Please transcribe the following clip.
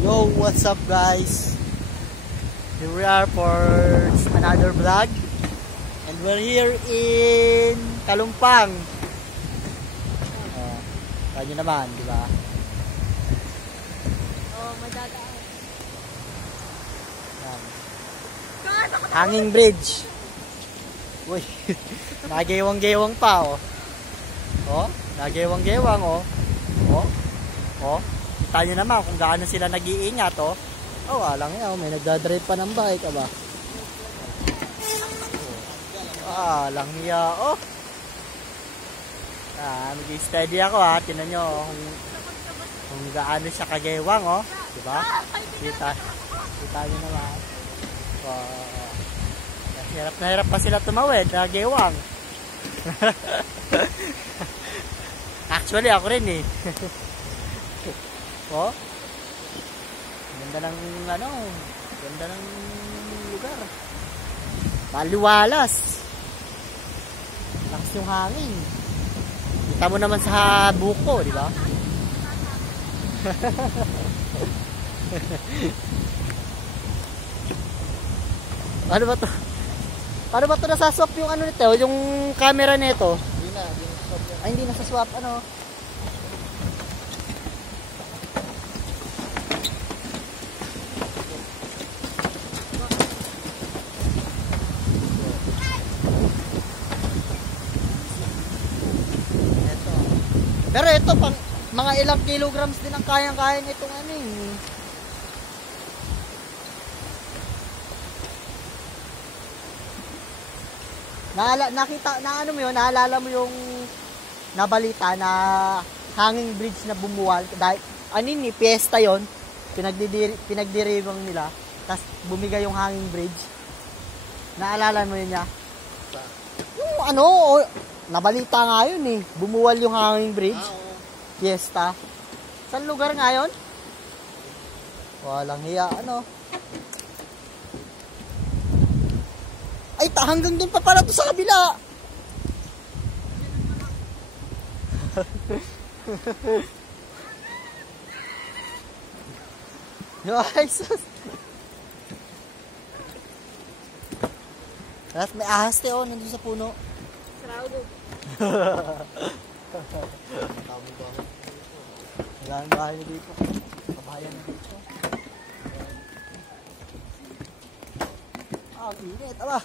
Yo, what's up guys? Here we are for another vlog. And we're here in Kalumpang. Kanya naman, di ba? Oh, madadaan. Hanging bridge. Uy, nagewang-gewang pa oh. Oh, nagewang-gewang oh. Oh. Oh. Kita nyo naman kung gaano sila nag-iingat oh. Oh, alang yan, may nagdadrive pa ng bike ba? Oh, alang niya oh. Mag-steady ako ha. Tinan nyo kung gaano siya kagewang oh. Diba? Kita nyo naman. Hirap na hirap pa sila tumawid. Nagewang. Actually ako rin eh. Oh. Ganda ng ganda ng lugar. Maliwalas. Lakas yung hangin. Kita mo naman sa buko, di ba? Ano ba to? Paano ba to nasaswap yung ano nito? Yung camera nito? Hindi na swap yan. Ay, hindi nasaswap. Ano? Pero ito, pang mga ilang kilograms din ang kayang-kaya nitong ano eh. Naalala mo yung nabalita na hanging bridge na bumuwal dahil piyesta yon, pinagdiriwang nila, tapos bumigay yung hanging bridge. Naalala mo yun niya? Yung nabalita nga yun eh, bumuwal yung hanging bridge. Piyesta. Saan lugar nga yun? Walang hiya, Ay, hanggang dun pa pala to sa kabila. Ay, sus. Tapos may ahas tayo, nandun sa puno. Sarado. Wala ang bahay na dito. Kabahayan na dito. Ang init, aba.